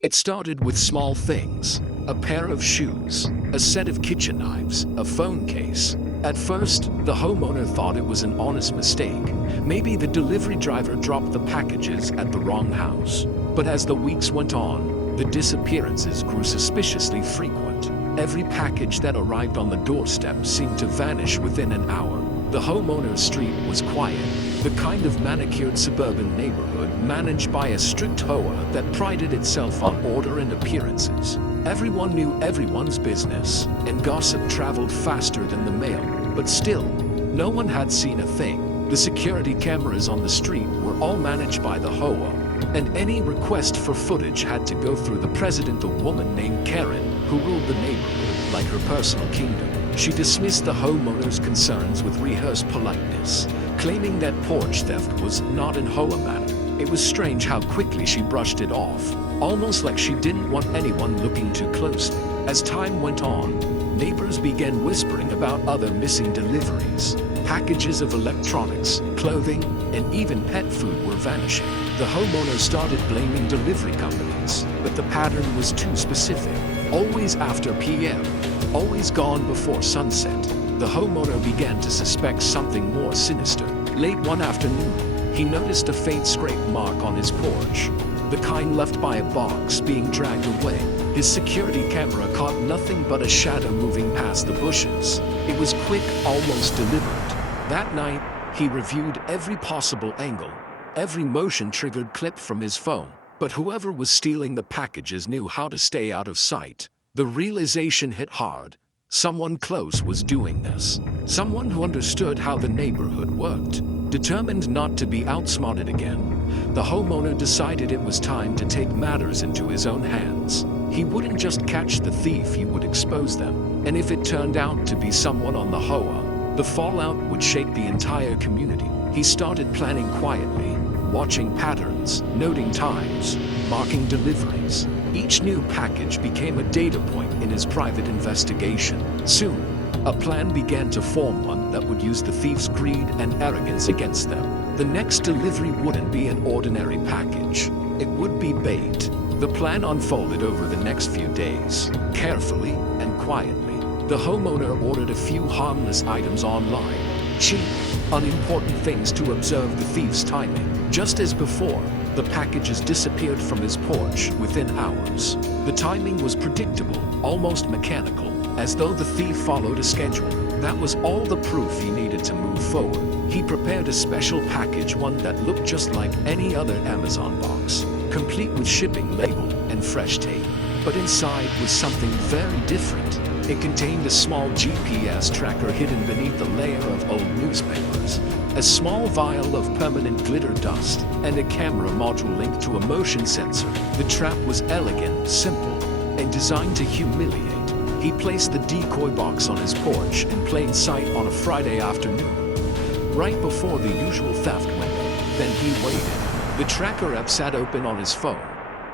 It started with small things: a pair of shoes, a set of kitchen knives, a phone case. At first, the homeowner thought it was an honest mistake. Maybe the delivery driver dropped the packages at the wrong house. But as the weeks went on, the disappearances grew suspiciously frequent. Every package that arrived on the doorstep seemed to vanish within an hour. The homeowner's street was quiet, the kind of manicured suburban neighborhood managed by a strict HOA that prided itself on order and appearances. Everyone knew everyone's business, and gossip traveled faster than the mail. But still, no one had seen a thing. The security cameras on the street were all managed by the HOA, and any request for footage had to go through the president, a woman named Karen, who ruled the neighborhood like her personal kingdom. She dismissed the homeowner's concerns with rehearsed politeness, claiming that porch theft was not an HOA matter. It was strange how quickly she brushed it off, almost like she didn't want anyone looking too closely. As time went on, neighbors began whispering about other missing deliveries. Packages of electronics, clothing, and even pet food were vanishing. The homeowner started blaming delivery companies, but the pattern was too specific. Always after PM, always gone before sunset. The homeowner began to suspect something more sinister. Late one afternoon, he noticed a faint scrape mark on his porch, the kind left by a box being dragged away. His security camera caught nothing but a shadow moving past the bushes. It was quick, almost deliberate. That night, he reviewed every possible angle, every motion-triggered clip from his phone. But whoever was stealing the packages knew how to stay out of sight. The realization hit hard. Someone close was doing this. Someone who understood how the neighborhood worked. Determined not to be outsmarted again, the homeowner decided it was time to take matters into his own hands. He wouldn't just catch the thief, he would expose them. And if it turned out to be someone on the HOA, the fallout would shake the entire community. He started planning quietly, watching patterns, noting times, marking deliveries. Each new package became a data point in his private investigation. Soon, a plan began to form, one that would use the thief's greed and arrogance against them. The next delivery wouldn't be an ordinary package. It would be bait. The plan unfolded over the next few days, carefully and quietly. The homeowner ordered a few harmless items online, cheap, unimportant things to observe the thief's timing. Just as before, the packages disappeared from his porch within hours. The timing was predictable, almost mechanical, as though the thief followed a schedule. That was all the proof he needed to move forward. He prepared a special package, one that looked just like any other Amazon box, complete with shipping label and fresh tape. But inside was something very different. It contained a small GPS tracker hidden beneath a layer of old newspapers, a small vial of permanent glitter dust, and a camera module linked to a motion sensor. The trap was elegant, simple, and designed to humiliate. He placed the decoy box on his porch in plain sight on a Friday afternoon, right before the usual theft window. Then he waited. The tracker app sat open on his phone,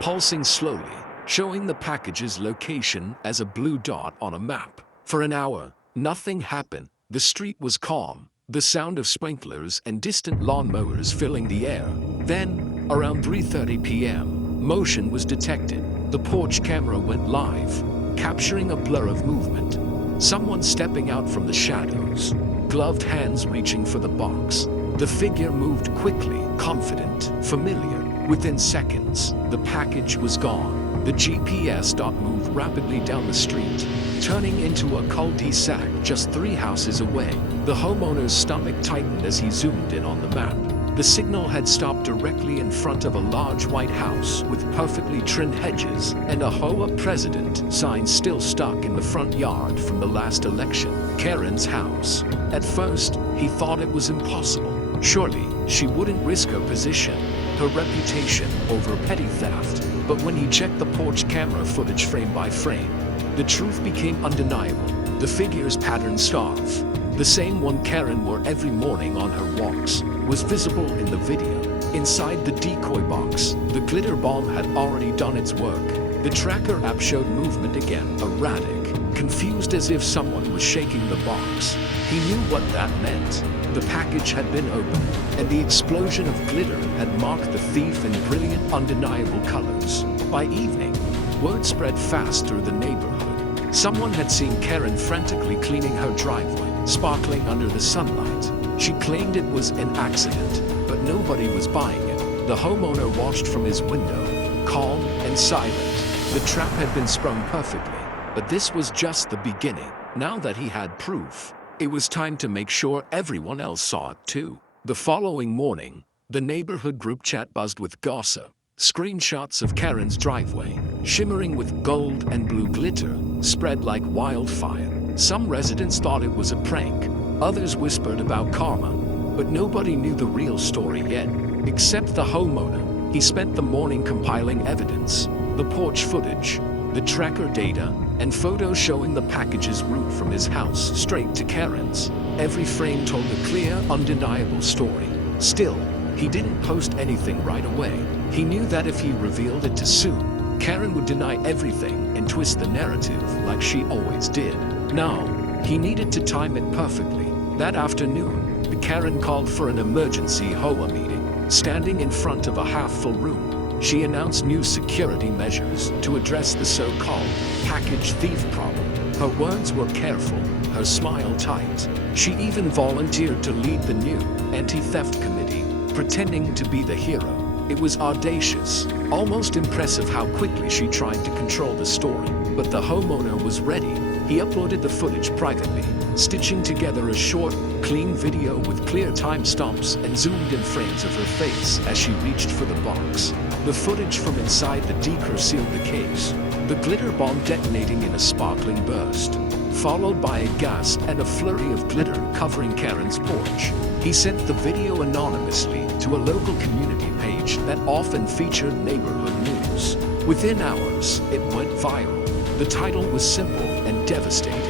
pulsing slowly, showing the package's location as a blue dot on a map. For an hour, nothing happened. The street was calm, the sound of sprinklers and distant lawnmowers filling the air. Then, around 3:30 p.m., motion was detected. The porch camera went live, capturing a blur of movement. Someone stepping out from the shadows, gloved hands reaching for the box. The figure moved quickly, confident, familiar. Within seconds, the package was gone. The GPS dot moved rapidly down the street, turning into a cul-de-sac just 3 houses away. The homeowner's stomach tightened as he zoomed in on the map. The signal had stopped directly in front of a large white house with perfectly trimmed hedges and a HOA President sign still stuck in the front yard from the last election. Karen's house. At first, he thought it was impossible. Surely, she wouldn't risk her position, her reputation, over petty theft. But when he checked the porch camera footage frame by frame, the truth became undeniable. The figure's pattern scarf, the same one Karen wore every morning on her walks, was visible in the video. Inside the decoy box, the glitter bomb had already done its work. The tracker app showed movement again, erratic, confused, as if someone was shaking the box. He knew what that meant. The package had been opened, and the explosion of glitter had marked the thief in brilliant, undeniable colors. By evening, word spread fast through the neighborhood. Someone had seen Karen frantically cleaning her driveway, sparkling under the sunlight. She claimed it was an accident, but nobody was buying it. The homeowner watched from his window, calm and silent. The trap had been sprung perfectly, but this was just the beginning. Now that he had proof, it was time to make sure everyone else saw it too. The following morning, the neighborhood group chat buzzed with gossip. Screenshots of Karen's driveway, shimmering with gold and blue glitter, spread like wildfire. Some residents thought it was a prank. Others whispered about karma. But nobody knew the real story yet, except the homeowner. He spent the morning compiling evidence, the porch footage, the tracker data, and photos showing the package's route from his house straight to Karen's. Every frame told a clear, undeniable story. Still, he didn't post anything right away. He knew that if he revealed it too soon, Karen would deny everything and twist the narrative like she always did. Now, he needed to time it perfectly. That afternoon, Karen called for an emergency HOA meeting. Standing in front of a half-full room, she announced new security measures to address the so-called package thief problem. Her words were careful, her smile tight. She even volunteered to lead the new anti-theft committee, pretending to be the hero. It was audacious, almost impressive how quickly she tried to control the story. But the homeowner was ready. He uploaded the footage privately, stitching together a short, clean video with clear timestamps and zoomed-in frames of her face as she reached for the box. The footage from inside the decal sealed the case, the glitter bomb detonating in a sparkling burst, followed by a gasp and a flurry of glitter covering Karen's porch. He sent the video anonymously to a local community page that often featured neighborhood news. Within hours, it went viral. The title was simple and devastating.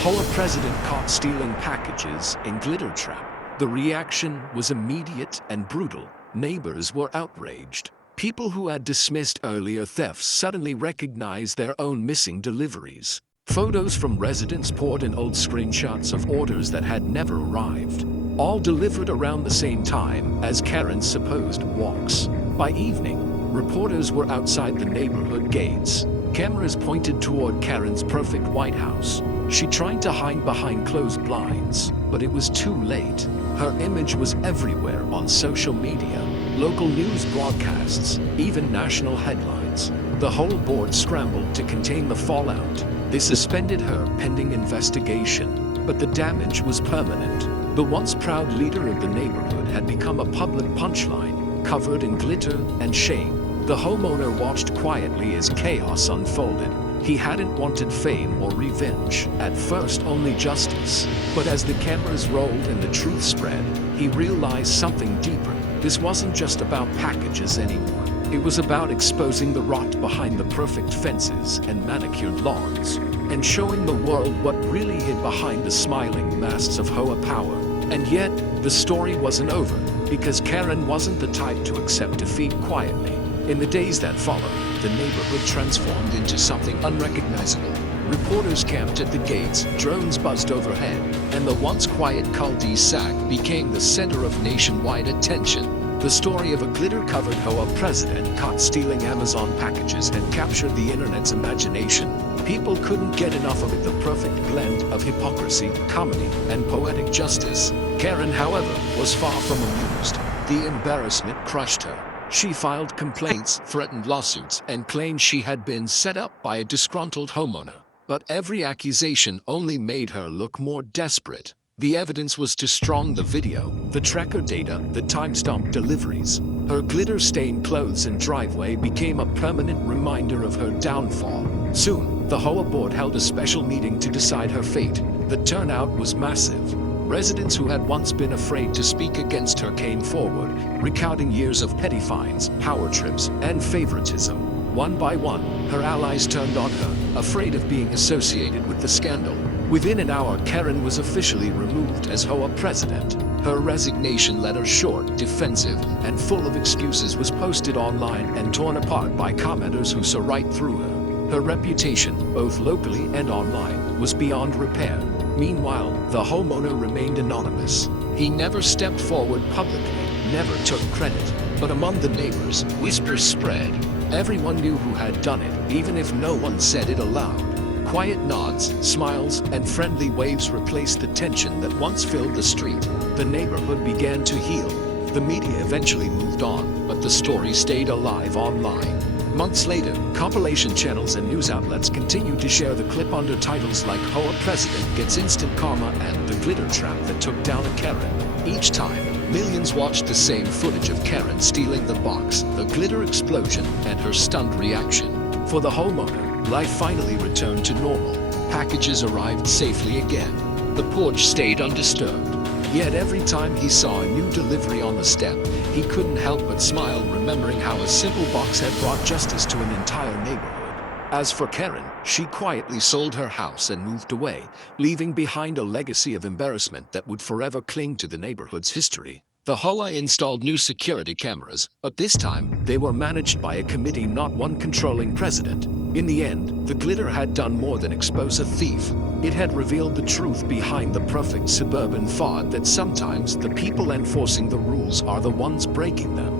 HOA President caught stealing packages in glitter trap. The reaction was immediate and brutal. Neighbors were outraged. People who had dismissed earlier thefts suddenly recognized their own missing deliveries. Photos from residents poured in old screenshots of orders that had never arrived, all delivered around the same time as Karen's supposed walks. By evening, reporters were outside the neighborhood gates. Cameras pointed toward Karen's perfect White House. She tried to hide behind closed blinds, but it was too late. Her image was everywhere on social media, local news broadcasts, even national headlines. The whole board scrambled to contain the fallout. They suspended her pending investigation, but the damage was permanent. The once proud leader of the neighborhood had become a public punchline, covered in glitter and shame. The homeowner watched quietly as chaos unfolded. He hadn't wanted fame or revenge, at first only justice. But as the cameras rolled and the truth spread, he realized something deeper. This wasn't just about packages anymore. It was about exposing the rot behind the perfect fences and manicured lawns, and showing the world what really hid behind the smiling masks of HOA power. And yet, the story wasn't over, because Karen wasn't the type to accept defeat quietly. In the days that followed, the neighborhood transformed into something unrecognizable. Reporters camped at the gates, drones buzzed overhead, and the once quiet cul-de-sac became the center of nationwide attention. The story of a glitter-covered HOA president caught stealing Amazon packages had captured the internet's imagination. People couldn't get enough of it, the perfect blend of hypocrisy, comedy, and poetic justice. Karen, however, was far from amused. The embarrassment crushed her. She filed complaints, threatened lawsuits, and claimed she had been set up by a disgruntled homeowner. But every accusation only made her look more desperate. The evidence was too strong: the video, the tracker data, the timestamp deliveries. Her glitter-stained clothes and driveway became a permanent reminder of her downfall. Soon, the HOA board held a special meeting to decide her fate. The turnout was massive. Residents who had once been afraid to speak against her came forward, recounting years of petty fines, power trips, and favoritism. One by one, her allies turned on her, afraid of being associated with the scandal. Within an hour, Karen was officially removed as HOA president. Her resignation letter, short, defensive, and full of excuses, was posted online and torn apart by commenters who saw right through her. Her reputation, both locally and online, was beyond repair. Meanwhile, the homeowner remained anonymous. He never stepped forward publicly, never took credit. But among the neighbors, whispers spread. Everyone knew who had done it, even if no one said it aloud. Quiet nods, smiles, and friendly waves replaced the tension that once filled the street. The neighborhood began to heal. The media eventually moved on, but the story stayed alive online. Months later, compilation channels and news outlets continued to share the clip under titles like HOA President Gets Instant Karma and The Glitter Trap That Took Down a Karen. Each time, millions watched the same footage of Karen stealing the box, the glitter explosion, and her stunned reaction. For the homeowner, life finally returned to normal. Packages arrived safely again. The porch stayed undisturbed. Yet every time he saw a new delivery on the step, he couldn't help but smile, remembering how a simple box had brought justice to an entire neighborhood. As for Karen, she quietly sold her house and moved away, leaving behind a legacy of embarrassment that would forever cling to the neighborhood's history. The HOA installed new security cameras, but this time they were managed by a committee, not one controlling president. In the end, the glitter had done more than expose a thief. It had revealed the truth behind the perfect suburban facade, that sometimes the people enforcing the rules are the ones breaking them.